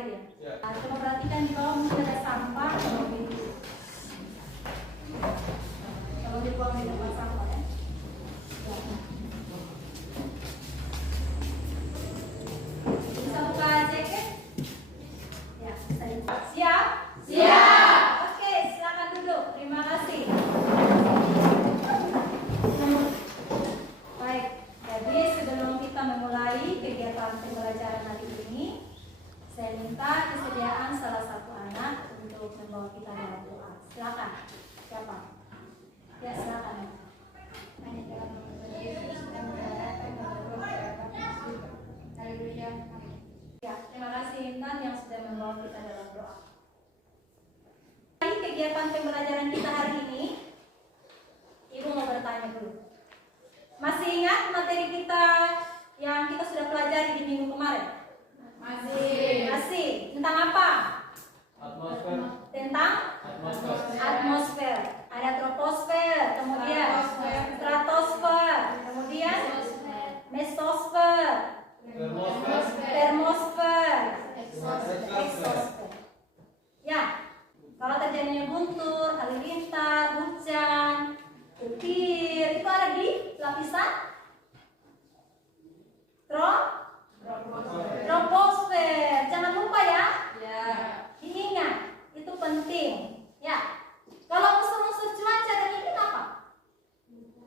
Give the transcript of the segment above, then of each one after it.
air ya. Coba perhatikan di bawah mungkin ada sampah. Kalau dibuang di tempat sampah ya. Bisa buka jaket? Ya, bisa dibuka. Siap? Siap. Oke, silakan duduk. Terima kasih. Baik, jadi sebelum kita memulai kegiatan pembelajaran hari ini, saya minta kesediaan salah satu anak untuk membawa kita dalam doa. Silakan. Siapa? Ya, silakan. Ya, terima kasih Intan yang sudah membawa kita dalam doa. Kegiatan pembelajaran kita hari ini, Ibu mau bertanya dulu. Masih ingat materi kita yang kita sudah pelajari di minggu kemarin? Masih. Tentang apa? Atmosfer. Tentang atmosfer. Ada troposfer, kemudian stratosfer, kemudian mesosfer, termosfer, eksosfer. Ya, kalau terjadinya guntur, halilintar, hujan, petir, itu ada di lapisan troposfer. Jangan lupa ya. Diingat, itu penting. Ya. Kalau unsur-unsur cuaca dan iklim apa?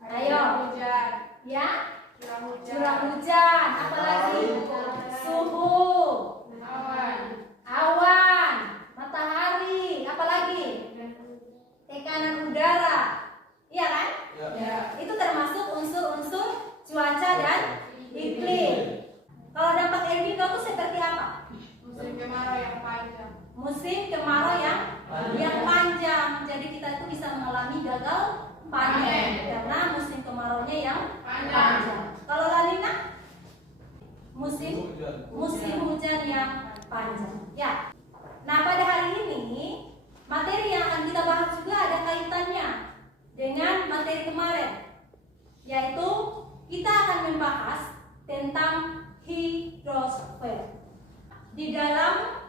Ayo. Ya. Curah hujan. Apalagi? Suhu. Awan. Matahari. Apalagi? Tekanan udara. Iya kan? Ya. Itu termasuk unsur-unsur cuaca dan iklim. Kalau dampak El Nino itu seperti apa? Musim kemarau yang panjang. Musim kemarau yang panjang. Jadi kita itu bisa mengalami gagal panen karena musim kemaraunya yang panjang. Kalau La Nina? Musim hujan yang panjang. Ya. Nah, pada hari ini materi yang akan kita bahas juga ada kaitannya dengan materi kemarin, yaitu kita akan membahas tentang hidrosfer. Di dalam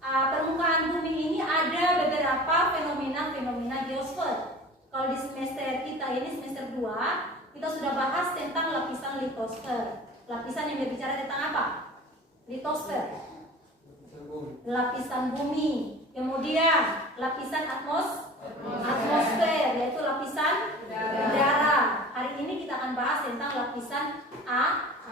permukaan bumi ini ada beberapa fenomena geosfer. Kalau di semester kita ini, semester 2, kita sudah bahas tentang lapisan litosfer. Lapisan yang berbicara tentang apa? Litosfer. Lapisan bumi. Kemudian lapisan atmosfer, yaitu lapisan udara. Hari ini kita akan bahas tentang lapisan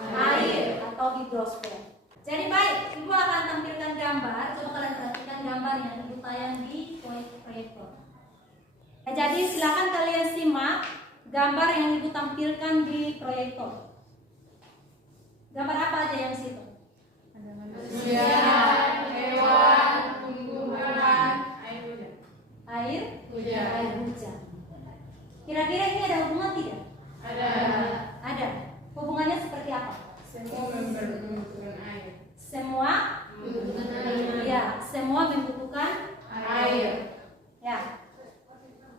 air atau hidrosfer. Jadi baik, Ibu akan tampilkan gambar. Coba kalian perhatikan gambar yang Ibu tayang di proyektor. Nah, jadi silakan kalian simak gambar yang Ibu tampilkan di proyektor. Gambar apa aja yang situ? Manusia, hewan, tumbuhan, air hujan. Air hujan. Kira-kira ini ada hubungan tidak? Ada. Hubungannya seperti apa? Semua membutuhkan air. Semua membutuhkan air. Ya.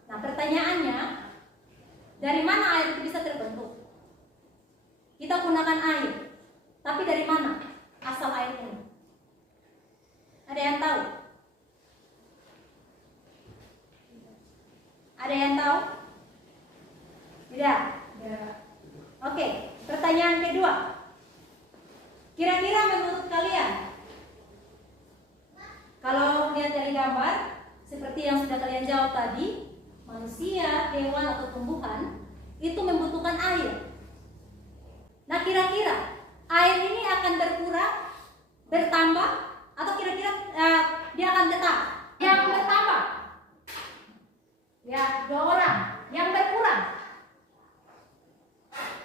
Nah, pertanyaannya, dari mana air itu bisa terbentuk? Kita gunakan air, tapi dari mana asal air ini? Ada yang tahu? Ada yang tahu? Tidak. Oke, pertanyaan kedua. Kira-kira menurut kalian, kalau lihat dari gambar seperti yang sudah kalian jawab tadi, manusia, hewan atau tumbuhan itu membutuhkan air. Nah, kira-kira air ini akan berkurang, bertambah, atau kira-kira dia akan tetap? Yang bertambah? Ya, 2 orang. Yang berkurang?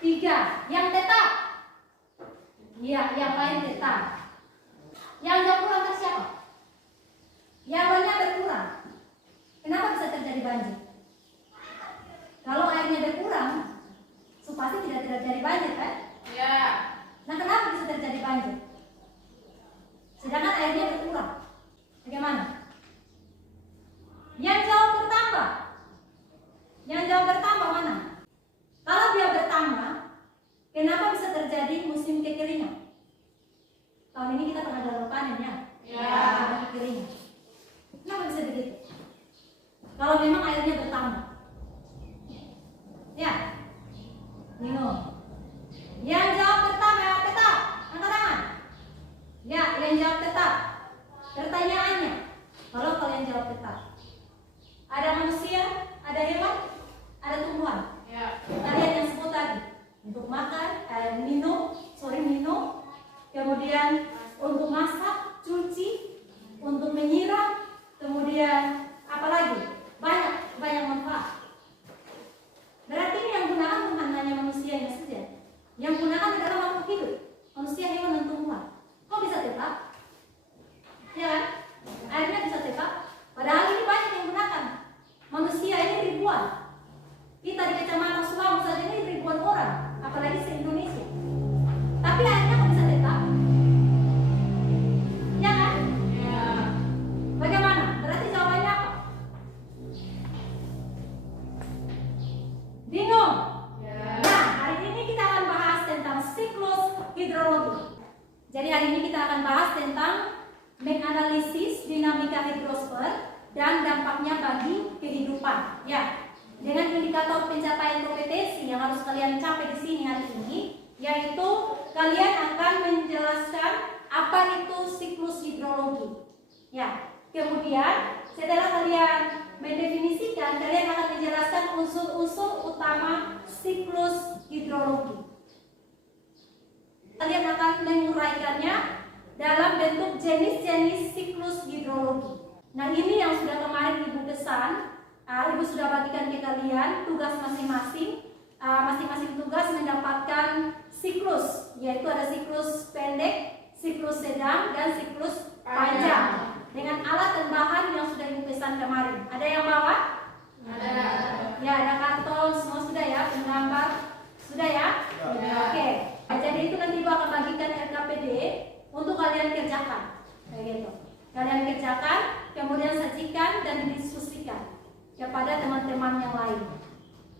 3. Yang tetap? Iya, yang lain tetap. Yang berkurang ke siapa? Yang lainnya berkurang. Kenapa bisa terjadi banjir? Kalau airnya berkurang, pasti tidak terjadi banjir kan? Ya. Nah, kenapa bisa terjadi banjir? Sedangkan airnya berkurang. Bagaimana? Pertanyaannya, kalau kalian jawab tepat, ada manusia, ada hewan, ada tumbuhan. Ya. Kalian yang sebut tadi, untuk makan, minum, kemudian untuk masak, cuci, untuk menyiram, kemudian apa lagi? Banyak manfaat. Berarti ini yang gunakan bukan hanya manusianya saja. Yang gunakan adalah makhluk hidup, manusia, hewan, dan tumbuhan. Kok bisa tetap? Ya kan? Akhirnya bisa tetap. Padahal ini banyak yang gunakan. Manusia ini ribuan. Kita di Kecamatan Sulawesi saja ini ribuan orang, apalagi se-Indonesia. Tapi akhirnya kok bisa tetap? Ya kan? Ya. Bagaimana? Berarti jawabannya apa? Bingung? Ya. Nah, hari ini kita akan bahas tentang siklus hidrologi. Jadi hari ini kita akan bahas tentang menganalisis dinamika hidrosfer dan dampaknya bagi kehidupan. Ya, dengan indikator pencapaian kompetensi yang harus kalian capai di sini hari ini, yaitu kalian akan menjelaskan apa itu siklus hidrologi. Ya, kemudian setelah kalian mendefinisikan, kalian akan menjelaskan unsur-unsur utama siklus hidrologi. Kalian akan menguraikannya dalam bentuk jenis-jenis siklus hidrologi. Nah, ini yang sudah kemarin Ibu pesan, Ibu sudah bagikan ke kalian tugas masing-masing. Masing-masing tugas mendapatkan siklus, yaitu ada siklus pendek, siklus sedang, dan siklus panjang. Dengan alat dan bahan yang sudah Ibu pesan kemarin. Ada yang bawa? Ada. Ya, ada karton, semua sudah ya, penggambar sudah ya? Sudah. Oke. Jadi itu nanti Ibu akan bagikan RKPD untuk kalian kerjakan. Kayak gitu. Kalian kerjakan, kemudian sajikan dan didiskusikan kepada teman-teman yang lain.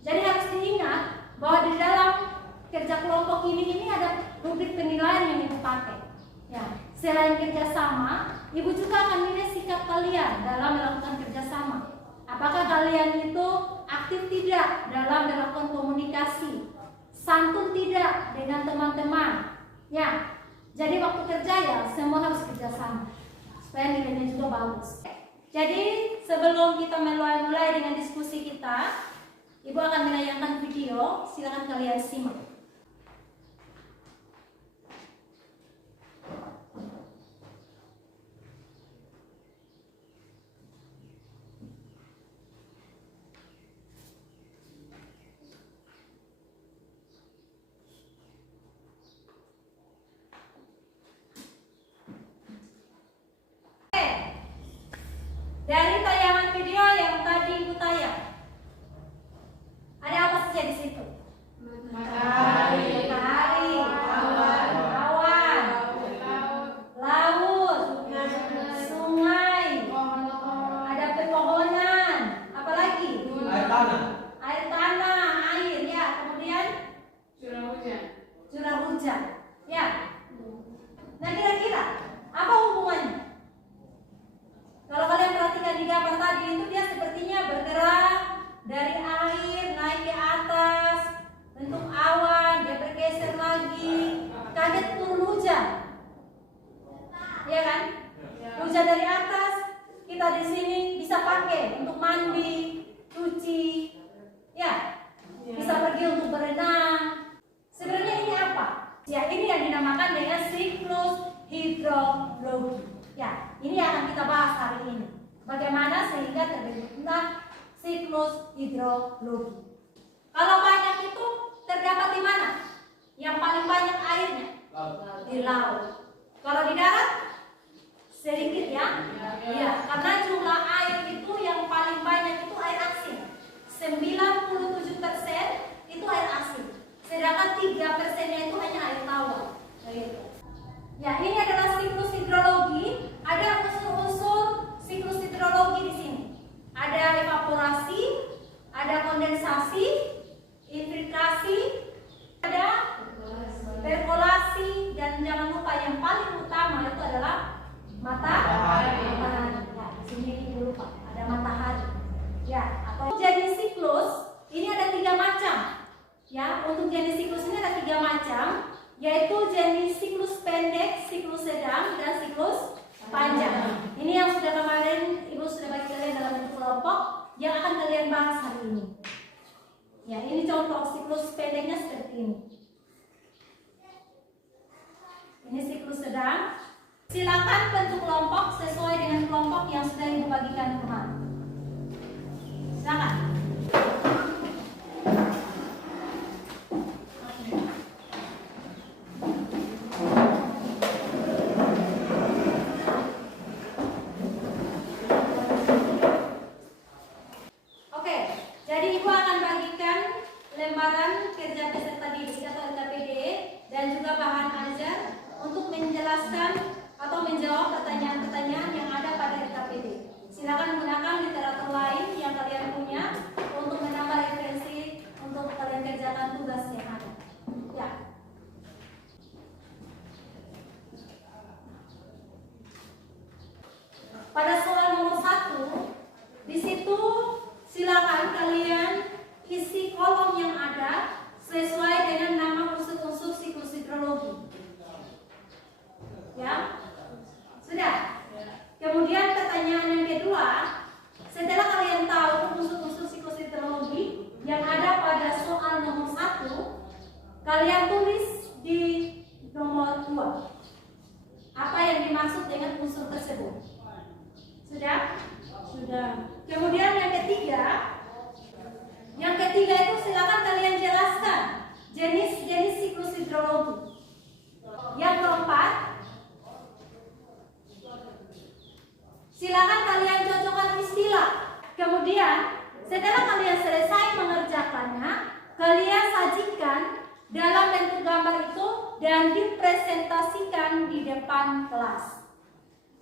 Jadi harus diingat bahwa di dalam kerja kelompok ini ada rubrik penilaian yang Ibu pakai. Ya, selain kerjasama, Ibu juga akan nilai sikap kalian dalam melakukan kerjasama. Apakah kalian itu aktif tidak dalam melakukan komunikasi, santun tidak dengan teman-teman. Ya, jadi waktu kerja ya semua harus kerjasama supaya nilainya juga bagus. Jadi sebelum kita mulai dengan diskusi kita, Ibu akan menayangkan video, silakan kalian simak. Dari tayangan video yang tadi Ibu tayang, ada apa saja di situ? Matahari. Matahari, Awan. awan, laut, sungai, Pohon-pohon. ada pepohonan, apa lagi? Air tanah. Air tanah, air ya, kemudian Curah hujan. curah hujan, ya. Nah kira-kira apa hubungannya? Kalau kalian perhatikan di gambar tadi itu dia sepertinya bergerak dari air naik ke atas, bentuk awan, dia bergeser lagi, kaget turun hujan, ya kan? Hujan dari atas, kita di sini bisa pakai untuk mandi, cuci, ya, bisa pergi untuk berenang. Sebenarnya ini apa? Ya ini yang dinamakan dengan siklus hidrologi. Ya, ini akan kita bahas hari ini. Bagaimana sehingga terbentuklah siklus hidrologi. Kalau banyak itu terdapat di mana? Yang paling banyak airnya? Di laut. Kalau di darat? Sedikit ya? Iya, karena jumlah air itu yang paling banyak itu air asin. 97% itu air asin. Sedangkan 3%-nya itu hanya air tawar. Begitu. Ya, ini adalah siklus hidrologi. Ada unsur-unsur siklus hidrologi di sini. Ada evaporasi, ada kondensasi, infiltrasi, ada perkolasi, dan jangan lupa yang paling utama itu adalah matahari. Ya, di sini lupa ada matahari. Ya, atau jenis siklus ini ada 3 macam. Ya, untuk jenis siklus ini ada 3 macam, yaitu jenis siklus pendek, siklus sedang, dan siklus panjang. contoh siklus pendeknya seperti ini. Ini siklus sedang. Silakan bentuk kelompok sesuai dengan kelompok yang sudah Ibu bagikan kemarin. Silakan. Oke, jadi Ibu akan bagikan lembaran kerja peserta didik atau LKPD dan juga bahan ajar untuk menjelaskan atau menjawab pertanyaan-pertanyaan yang ada pada LKPD. Silakan gunakan literatur lain yang kalian punya untuk menambah referensi untuk kalian kerjakan tugas yang ada. Ya. Pada soal nomor 1, di situ silakan kalian isi kolom yang ada sesuai dengan nama unsur-unsur siklus hidrologi. Ya, sudah. Kemudian pertanyaan yang kedua, setelah kalian tahu unsur-unsur siklus hidrologi yang ada pada soal nomor 1, kalian tulis di nomor 2 apa yang dimaksud dengan unsur tersebut. Sudah? Sudah. Kemudian yang ketiga itu silakan kalian jelaskan jenis-jenis siklus hidrologi. Yang keempat, silakan kalian cocokkan istilah. Kemudian setelah kalian selesai mengerjakannya, kalian sajikan dalam bentuk gambar itu dan dipresentasikan di depan kelas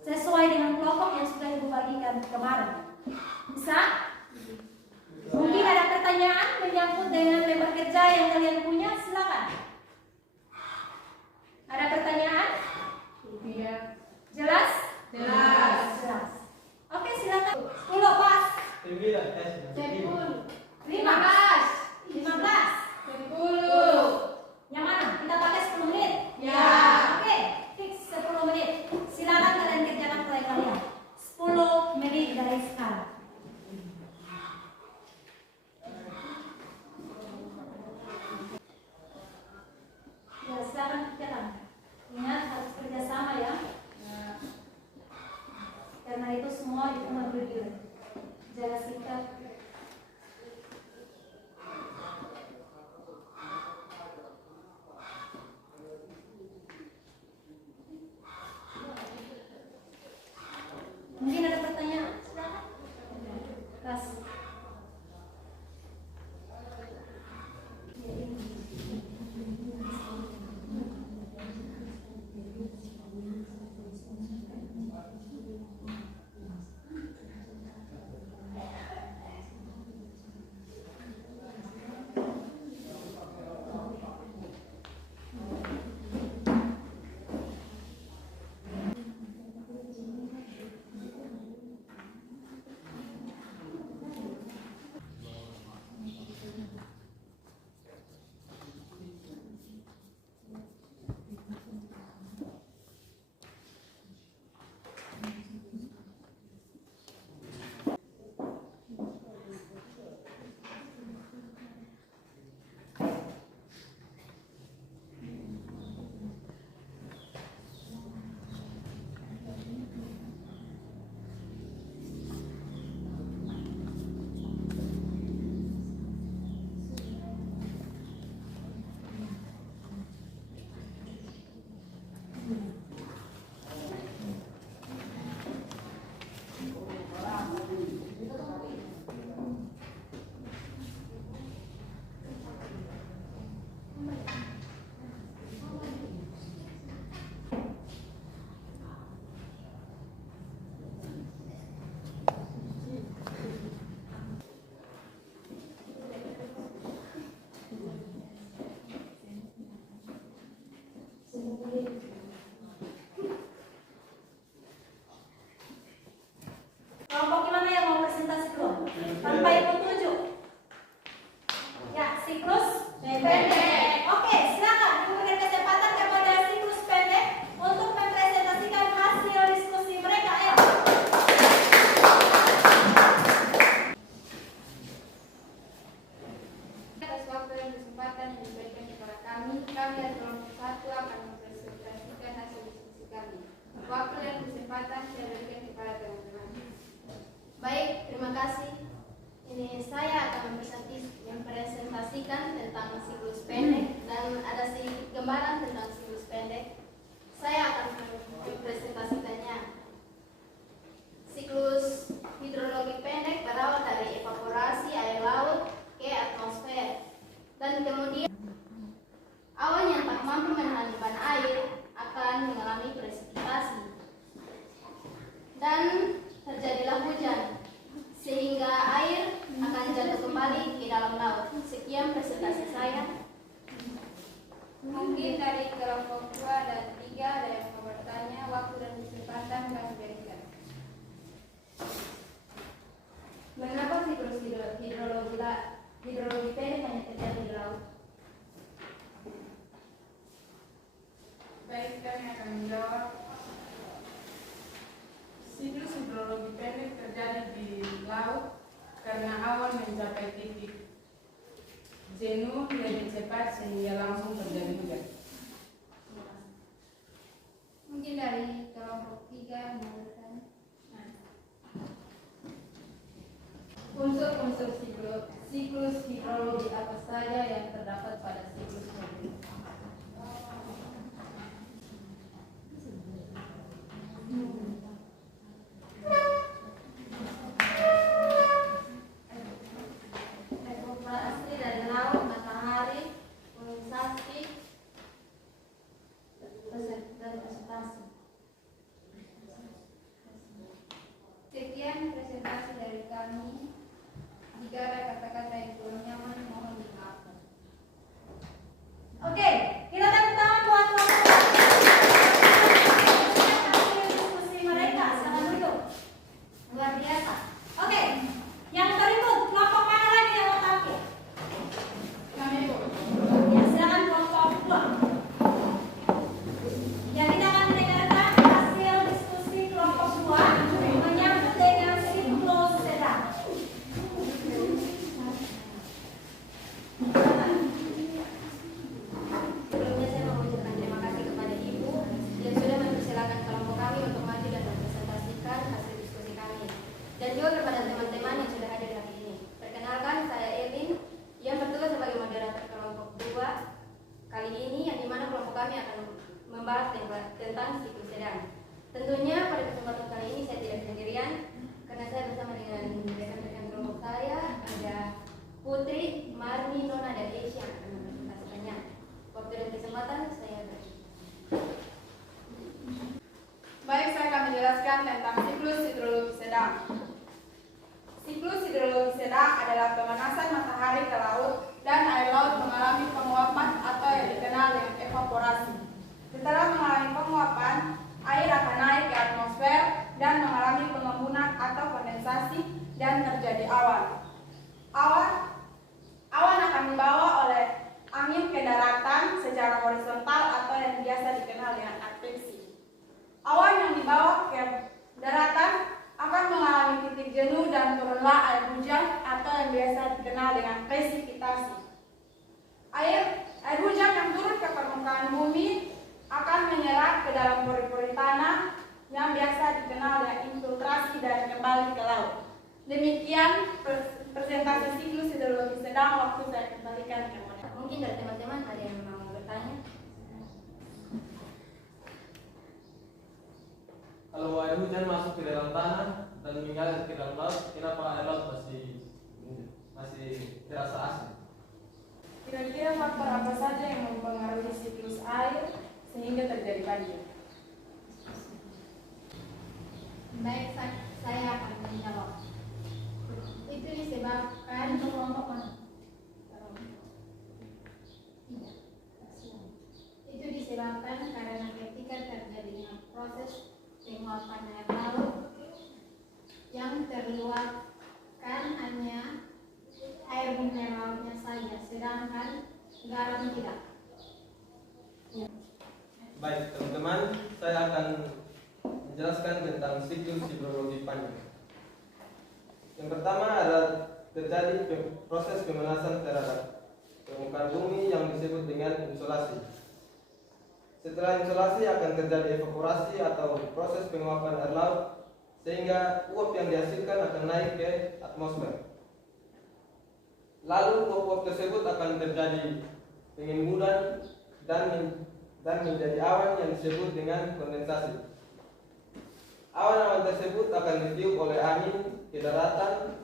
sesuai dengan kelompok yang sudah Ibu bagikan kemarin. Bisa? Mungkin ada pertanyaan menyangkut dengan lembar kerja yang kalian punya, silakan. Ada pertanyaan? Iya. Jelas? Jelas. Jelas. Oke, silakan. 10 pas. 10. 15. 10. Yang mana? Kita pakai 10 menit? Ya. Oke, fix 10 menit. Silakan kalian kerjakan proyek kalian. 10 menit dari sekarang. Ya, silakan kerjakan. Ingat harus kerjasama ya. Karena itu semua hitungan berdiri. Jaga sikap. Mungkin ada pertanyaan? Silakan. Kas. Baik, terima kasih. Ini saya akan mempresentasikan tentang siklus pendek dan ada sedikit gambaran tentang siklus pendek. Saya akan mempresentasikannya. Siklus hidrologi pendek berawal dari evaporasi air laut ke atmosfer dan kemudian awan yang tak mampu menahan beban air akan mengalami presipitasi dan terjadilah hujan sehingga air akan jatuh kembali ke dalam laut. Sekian presentasi saya. Mungkin dari kelompok 2 dan 3 ada yang mau bertanya, waktu dan kesempatan kami berikan. Mengapa siklus hidrologi pendek hanya terjadi di laut? Baik, kami akan menjawab. Siklus hidrologi pendek terjadi di laut karena awan mencapai titik jenuh lebih cepat sehingga langsung terjadi hujan. Mungkin dari kelompok 3 mau bertanya. Unsur-unsur siklus hidrologi apa saja yang terdapat pada siklus pendek? Evaporasi dari laut, matahari, kondensasi, dan presentasi. Sekian presentasi dari kami. Jika ada kata-kata yang kurang nyaman, mohon dimaafkan. Oke, kita tepuk tangan buat kelompok diskusi mereka. Sangat duduk. Luar biasa. Oke, yang berikut kelompok mana lagi yang mau tampil? Kami ikut. Ya, silakan kelompok 2. Ya, kita akan mendengarkan hasil diskusi kelompok 2 menyangkut dengan siklus sedang. Sebelumnya saya mengucapkan terima kasih kepada Ibu yang sudah mempersilakan kelompok kami untuk maju dan mempresentasikan hasil diskusi kami, dan juga kepada teman-teman yang sudah hadir hari ini. Perkenalkan, saya Elin yang bertugas sebagai moderator kelompok 2 kali ini, yang dimana kelompok kami akan membahas tentang siklus sedang. Tentunya pada kesempatan kali ini saya tidak sendirian, karena saya bersama dengan rekan-rekan kelompok saya, ada Putri, Marni, Nona, dan Asia yang akan mempresentasikannya. Waktu dan kesempatan saya beri. Baik, saya akan menjelaskan tentang siklus hidrologi sedang. Siklus hidrologi sedang adalah pemanasan matahari ke laut dan air laut mengalami penguapan atau yang dikenal dengan evaporasi. Setelah mengalami penguapan, air akan naik ke atmosfer dan mengalami pengembunan atau kondensasi dan terjadi awan. Awan akan dibawa oleh angin ke daratan secara horizontal atau yang biasa dikenal dengan adveksi. Awan yang dibawa ke daratan akan mengalami titik jenuh dan turunlah air hujan atau yang biasa dikenal dengan presipitasi. Air hujan yang turun ke permukaan bumi akan menyerap ke dalam pori-pori tanah yang biasa dikenal dengan infiltrasi dan kembali ke laut. Demikian presentasi siklus hidrologi sedang. Waktu saya kembalikan ke moderator. Mungkin dari teman-teman ada yang mau bertanya? Kalau air hujan masuk ke dalam tanah dan mengalir ke dalam laut, kenapa air laut masih terasa asin? Kira-kira faktor apa saja yang mempengaruhi siklus air sehingga terjadi banjir? Baik, saya akan menjawab. Itu disebabkan kelompok mana? Itu disebabkan karena ketika terjadinya proses penguapan air laut yang terluapkan hanya air mineralnya saja, sedangkan garam tidak. Baik teman-teman, saya akan menjelaskan tentang siklus hidrologi panjang. Yang pertama adalah terjadi proses pemanasan terhadap permukaan bumi yang disebut dengan insolasi. Setelah insolasi akan terjadi evaporasi atau proses penguapan air laut sehingga uap yang dihasilkan akan naik ke atmosfer. Lalu uap-uap tersebut akan terjadi pengemburan dan menjadi awan yang disebut dengan kondensasi. Awan-awan tersebut akan ditiup oleh angin ke daratan,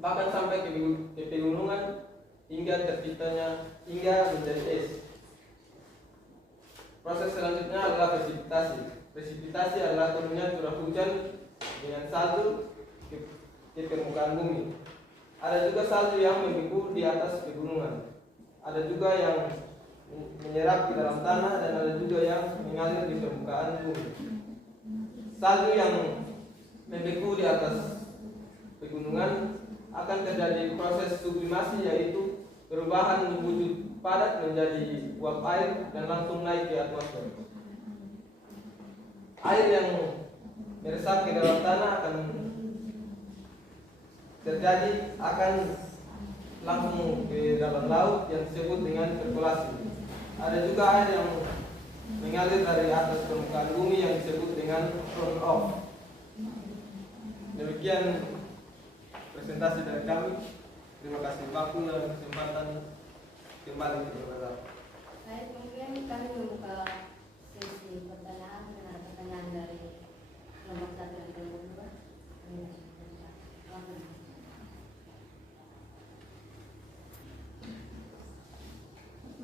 bahkan sampai ke pegunungan hingga menjadi es. Proses selanjutnya adalah presipitasi. Presipitasi adalah turunnya curah hujan dengan salju ke permukaan bumi. Ada juga salju yang membeku di atas pegunungan. Ada juga yang menyerap ke dalam tanah dan ada juga yang mengalir di permukaan bumi. Salju yang membeku di atas pegunungan akan terjadi proses sublimasi, yaitu perubahan wujud padat menjadi uap air dan langsung naik ke atmosfer. Air yang meresap ke dalam tanah akan langsung ke dalam laut yang disebut dengan sirkulasi. Ada juga air yang mengalir dari atas permukaan bumi yang disebut dengan run off. Demikian presentasi dari kami. Terima kasih waktu dan kesempatan kembali ke Bapak. Baik, mungkin kami membuka sesi pertanyaan dari kelompok 1 dan kelompok 2.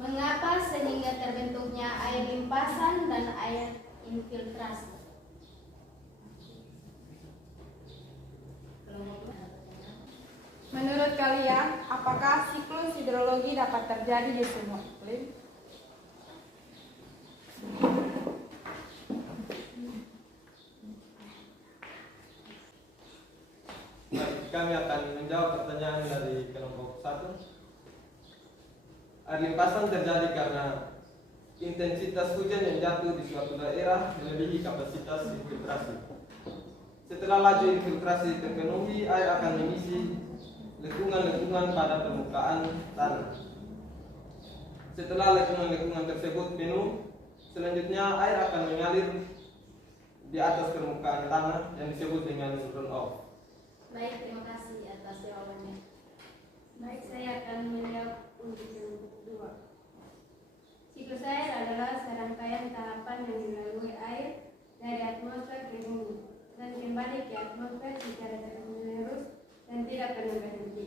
Mengapa sehingga terbentuknya air limpasan dan air infiltrasi? Menurut kalian, apakah siklus hidrologi dapat terjadi di semua iklim? Baik, kami akan menjawab pertanyaan dari kelompok 1. Air limpasan terjadi karena intensitas hujan yang jatuh di suatu daerah melebihi kapasitas infiltrasi. Setelah laju infiltrasi terpenuhi, air akan mengisi lekukan-lekukan pada permukaan tanah. Setelah lekukan-lekukan tersebut penuh, selanjutnya air akan mengalir di atas permukaan tanah yang disebut dengan runoff. Baik, terima kasih atas jawabannya. Baik, saya akan menjawab untuk kelompok 2. Siklus air adalah serangkaian tahapan yang dilalui air dari atmosfer ke bumi dan kembali ke atmosfer secara terus-menerus dan tidak pernah berhenti.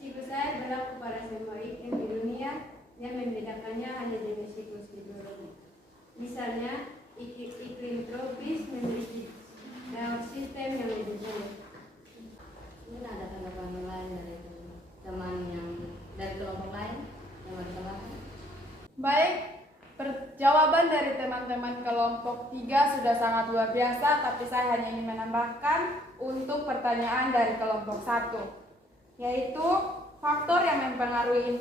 Siklus air berlaku pada semua iklim di dunia, yang membedakannya hanya jenis siklus hidrologi. Misalnya, iklim tropis memiliki sistem yang lebih sulit. Ini ada tanggapan lain dari teman yang dari kelompok lain yang mau ditambahkan? Baik, jawaban dari teman-teman kelompok 3 sudah sangat luar biasa, tapi saya hanya ingin menambahkan untuk pertanyaan dari kelompok 1, yaitu faktor yang mempengaruhi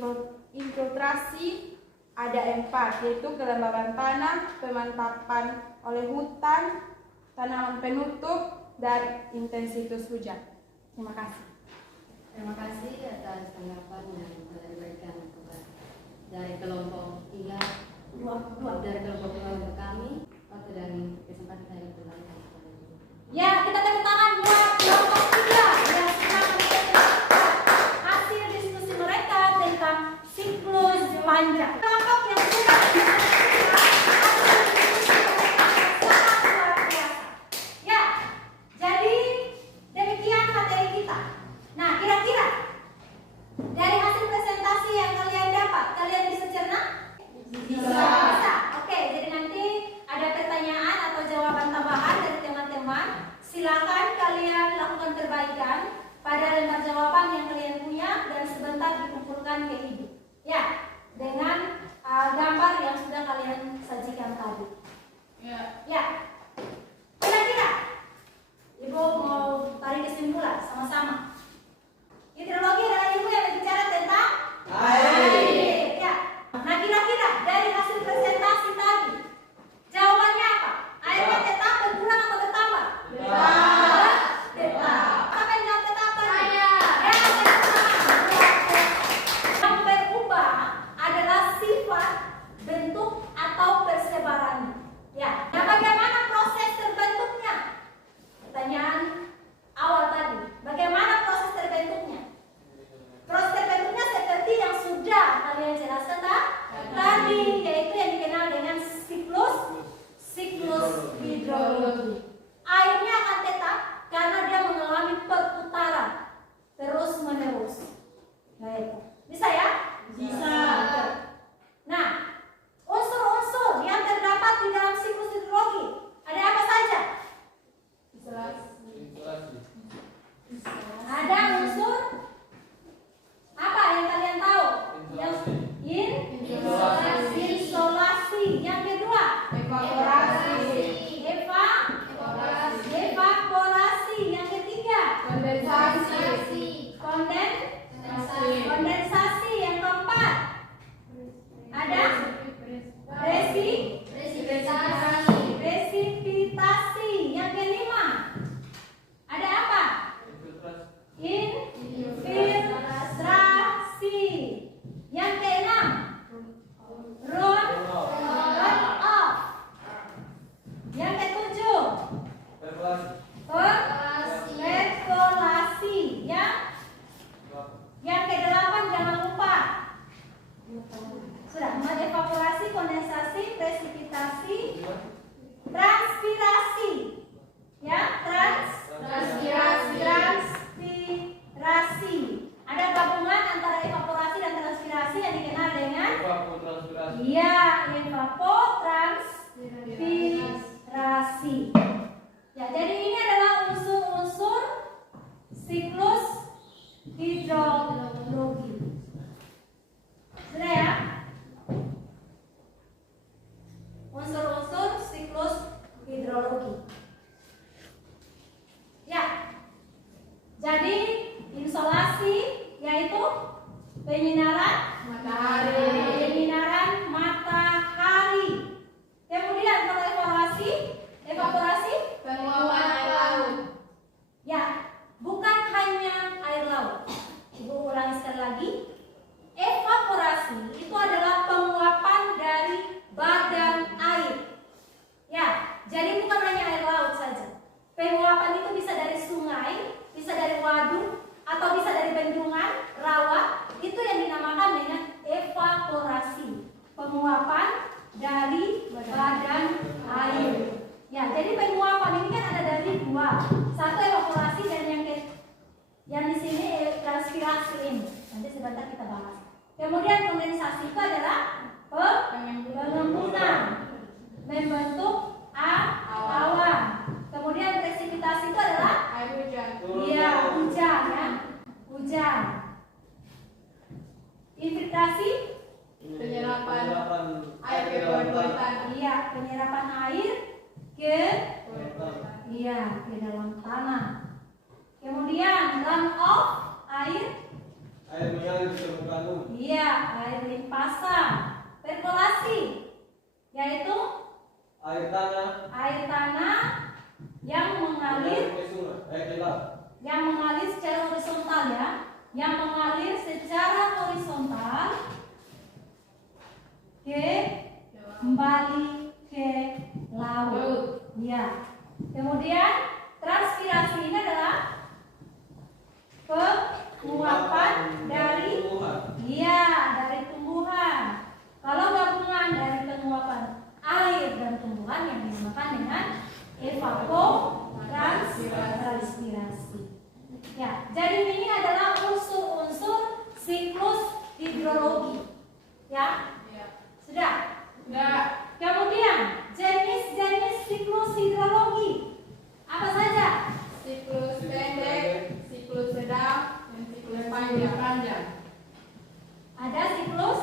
infiltrasi ada 4, yaitu kelembaban tanah, pemantapan oleh hutan, tanaman penutup, dan intensitas hujan. Terima kasih. Terima kasih atas tanggapan yang telah diberikan dari kelompok 3, dari kelompok 2 kami. Waktu dan kesempatan saya kembali. Ya, kita tepuk tangan buat kelompok 3 yang sudah menyampaikan hasil diskusi mereka tentang siklus panjang. Kelompok yang sudah menyampaikan hasil diskusi mereka sangat luar biasa. Ya, jadi demikian materi kita. Nah, kira-kira dari hasil presentasi yang kalian dapat, kalian bisa cerna? Bisa. Oke, jadi nanti ada pertanyaan atau jawaban tambahan Perkolasi. Yang ke-8 jangan lupa. Sudah, evaporasi, kondensasi, presipitasi, transpirasi. Ya, transpirasi. Ada gabungan antara evaporasi dan transpirasi yang dikenal dengan evapotranspirasi. Ya, jadi ini adalah unsur-unsur siklus hidrologi. Sudah ya? Unsur-unsur siklus hidrologi. Ya. Jadi insolasi yaitu penyinaran matahari. Kemudian kalau evaporasi Penguapan air laut. ya, bukan hanya air laut. Ibu ulangi sekali lagi. Evaporasi itu adalah penguapan dari badan air. Ya, jadi bukan hanya air laut saja. Penguapan itu bisa dari sungai, bisa dari waduk, atau bisa dari bendungan, rawa. Itu yang dinamakan dengan evaporasi. Penguapan dari badan air. Ya, jadi penguapan ini kan ada dari dua. Satu evaporasi dan yang di sini transpirasi ini. Nanti sebentar kita bahas. Kemudian kondensasi itu adalah pengembunan, membentuk awan. Kemudian presipitasi itu adalah Air hujan. iya, hujan ya. Hujan. Infiltrasi Penyerapan air ke bawah tanah. iya, penyerapan air ke dalam tanah. Kemudian runoff air mengalir ke permukaan bumi. iya, air limpasan. Perkolasi yaitu Air tanah yang mengalir ke sungai, ke laut. secara horizontal ya, yang mengalir secara horizontal kembali ke laut. Ya. Kemudian transpirasi ini adalah penguapan dari tumbuhan. Kalau gabungan dari penguapan air dan tumbuhan yang dinamakan dengan evapotranspirasi. Ya, jadi ini adalah unsur-unsur siklus hidrologi. Ya, sudah. Kemudian jenis-jenis siklus hidrologi apa saja? Siklus pendek, siklus sedang, dan siklus panjang. Ada siklus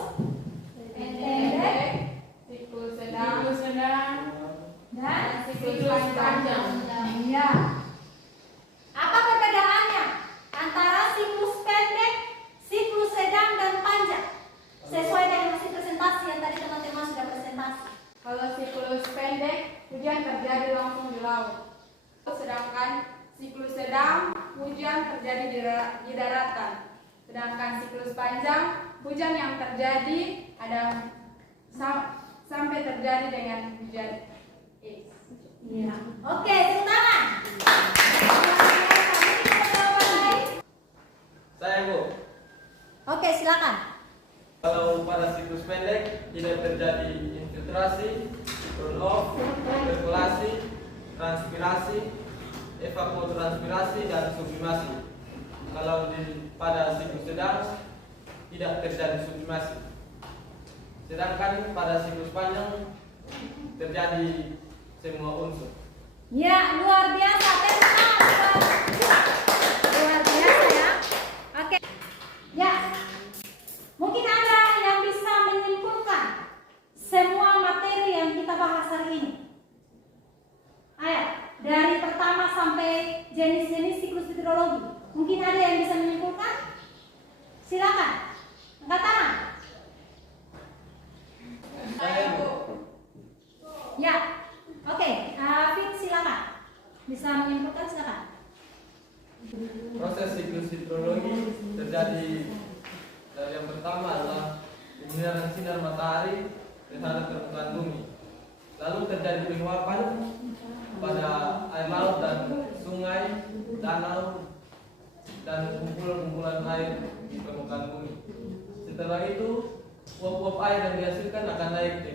Pendek, siklus sedang, dan siklus panjang. iya. Apa perbedaannya antara siklus pendek, siklus sedang dan panjang? Sesuai dengan hasil presentasi yang tadi teman-teman sudah presentasi. Kalau siklus pendek, hujan terjadi langsung di laut. Sedangkan siklus sedang, hujan terjadi di daratan. Sedangkan siklus panjang, hujan yang terjadi ada sampai terjadi dengan hujan es. Iya. Oke, tepuk tangan. Saya Bu. Oke, silakan. Kalau pada siklus pendek tidak terjadi infiltrasi, runoff, perkolasi, transpirasi, evapotranspirasi dan sublimasi. Kalau pada siklus sedang tidak terjadi sublimasi. Sedangkan pada siklus panjang terjadi semua unsur. Ya, luar biasa. Tepuk tangan. Luar biasa ya. Oke. Ya. Mungkin ada yang bisa menyimpulkan semua materi yang kita bahas hari ini. Ayo, dari pertama sampai jenis-jenis siklus hidrologi. Mungkin ada yang bisa menyimpulkan? Silakan. Angkat tangan. Saya Bu. Ya. Oke, Fit silakan. Bisa menyimpulkan, silakan. Proses siklus hidrologi terjadi dari yang pertama adalah penyinaran sinar matahari terhadap permukaan bumi. Lalu terjadi penguapan pada air laut dan sungai, danau, dan kumpulan-kumpulan air di permukaan bumi. Setelah itu, uap-uap air yang dihasilkan akan naik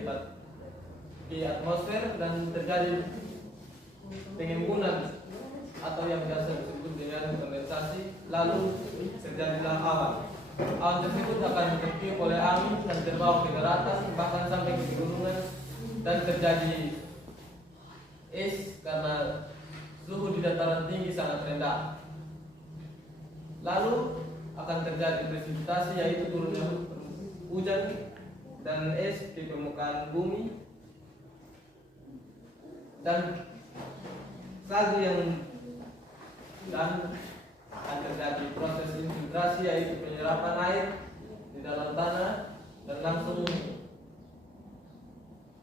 di atmosfer dan terjadi pengembunan atau yang biasa disebut dengan kondensasi, lalu terjadilah awan. Awan tersebut akan tertiup oleh angin dan terbawa ke daratan, bahkan sampai ke pegunungan, dan terjadi es karena suhu di dataran tinggi sangat rendah. Lalu akan terjadi presipitasi, yaitu turunnya hujan dan es di permukaan bumi, dan salju dan akan terjadi proses infiltrasi, yaitu penyerapan air di dalam tanah dan langsung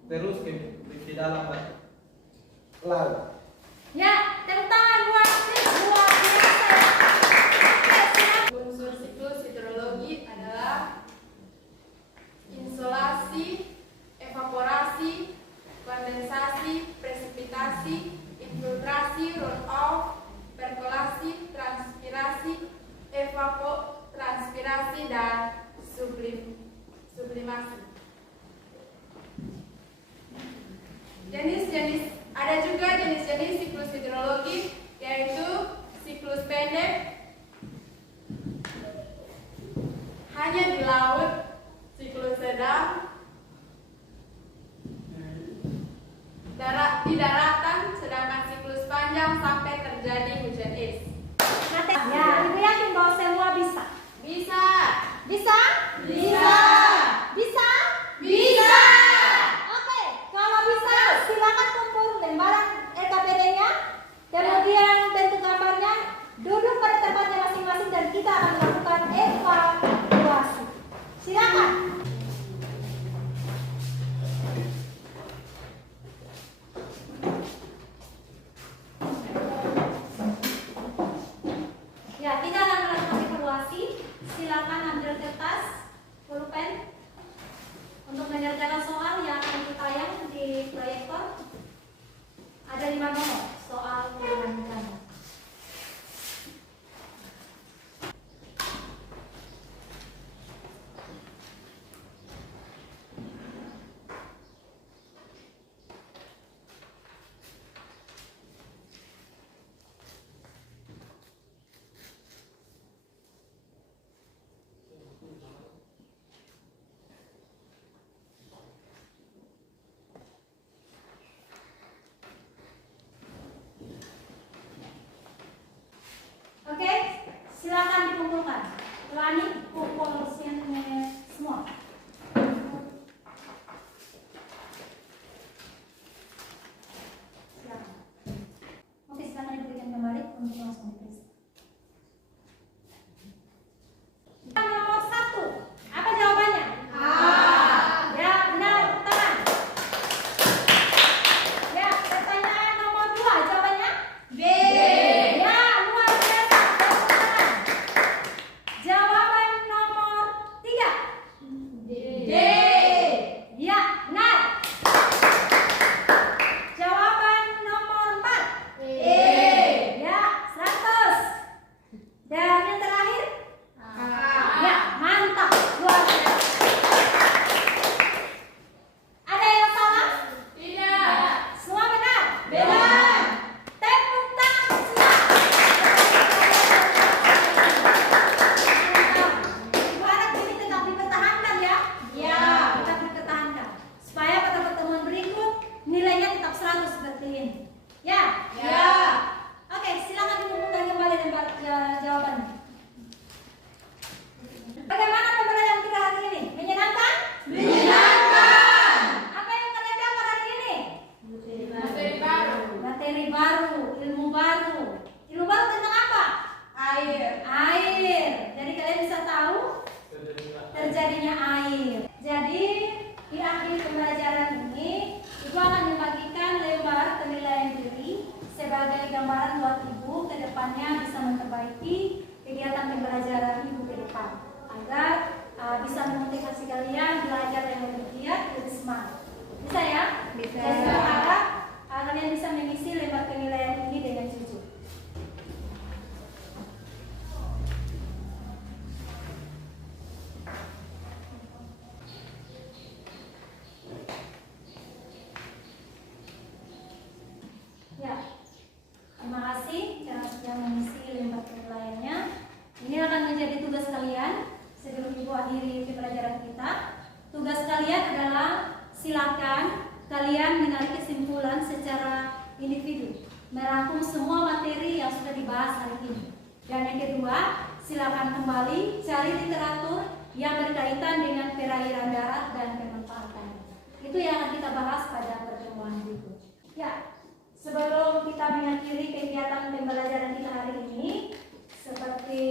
terus ke dalam laut. Ya, tepuk tangan buat luar biasa. Unsur siklus hidrologi adalah insolasi, evaporasi, kondensasi, presipitasi, infiltrasi, runoff, perkolasi, transpirasi, evapotranspirasi, dan sublimasi. Ada juga jenis-jenis siklus hidrologi, yaitu siklus pendek hanya di laut, siklus sedang di daratan, sedangkan siklus panjang sampai terjadi hujan es. Ya, Ibu yakin bahwa semua bisa? Bisa. Bisa? Bisa. Bisa? Bisa. Oke, kalau bisa silakan kumpul lembaran LKPD-nya, kemudian bentuk gambarnya, duduk pada tempatnya masing-masing dan kita akan melakukan evaluasi. Silakan. Ya, kita akan melakukan evaluasi. Silakan ambil kertas, pulpen untuk mengerjakan soal yang akan ditayang di proyektor. Ada 5 nomor soal pendidikan. Oke, silakan dikumpulkan. Lani, kumpul semua. Silakan. Oke, silakan diberikan kembali untuk langsung diperiksa. Nomor 1, apa jawabannya? A. Ya, benar, tangan. Ya, pertanyaan nomor 2, jawabannya? B. Ya, luar biasa. Tepuk tangan. Jawaban nomor 3. D. Ya, benar. Jawaban nomor 4. E. Ya, 100. Dan yang terakhir? A. Ya, mantap. Luar biasa. Ada yang salah? Tidak. Semua benar? Benar. Tepuk tangan semua. Ibu harap ini tetap dipertahankan ya. Ya. Tetap dipertahankan. Supaya pada pertemuan berikut nilainya tetap 100 seperti ini. Ya? Ya. Oke, silakan dikumpulkan kembali lembar jawabannya. Bagaimana pembelajaran kita hari ini? Menyenangkan? Menyenangkan. Apa yang kalian dapat hari ini? Materi baru. Materi baru, ilmu baru. Ilmu baru tentang apa? Air. Air. Jadi kalian bisa tahu terjadinya air. Jadi di akhir pembelajaran ini, Ibu akan membagikan lembar penilaian diri sebagai gambaran buat Ibu ke depannya bisa memperbaiki kegiatan pembelajaran Ibu ke depan agar bisa memotivasi kalian belajar yang lebih giat, lebih semangat. Bisa ya? Bisa. Jadi berharap kalian bisa mengisi lembar yang mengisi lembar penilaiannya. Ini akan menjadi tugas kalian sebelum Ibu akhiri pembelajaran kita. Tugas kalian adalah silakan kalian menarik kesimpulan secara individu, merangkum semua materi yang sudah dibahas hari ini. Dan yang kedua, silakan kembali cari literatur yang berkaitan dengan perairan darat dan pemanfaatan. Itu yang akan kita bahas pada pertemuan berikut. Ya, sebelum kita mengakhiri kegiatan pembelajaran kita hari ini, seperti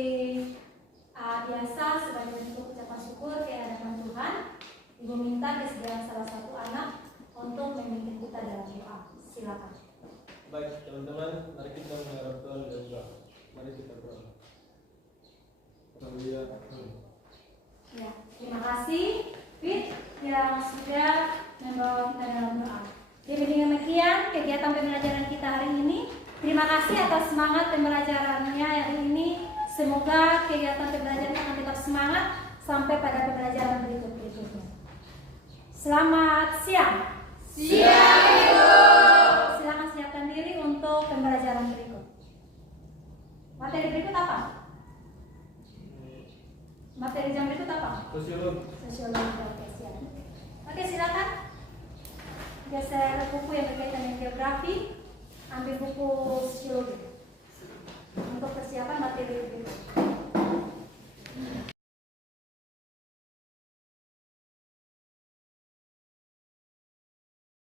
biasa sebagai bentuk ucapan syukur kehadiran Tuhan, Ibu minta kesediaan salah satu anak untuk memimpin kita dalam doa. Silakan. Baik teman-teman, mari kita mengharap Tuhan dan doa. Mari kita berdoa. Ya, terima kasih Fit yang sudah membawa kita dalam doa. Jadi dengan demikian kegiatan pembelajaran kita hari ini. Terima kasih atas semangat pembelajarannya hari ini. Semoga kegiatan pembelajaran akan tetap semangat sampai pada pembelajaran berikutnya. Selamat siang. Siang, Ibu. Silakan siapkan diri untuk pembelajaran berikut. Materi berikut apa? Materi jam berikut apa? Sosiologi. Sosiologi. Oke, siap. Oke, silakan. Geser buku yang berkaitan dengan geografi. Ambil buku sosiologi.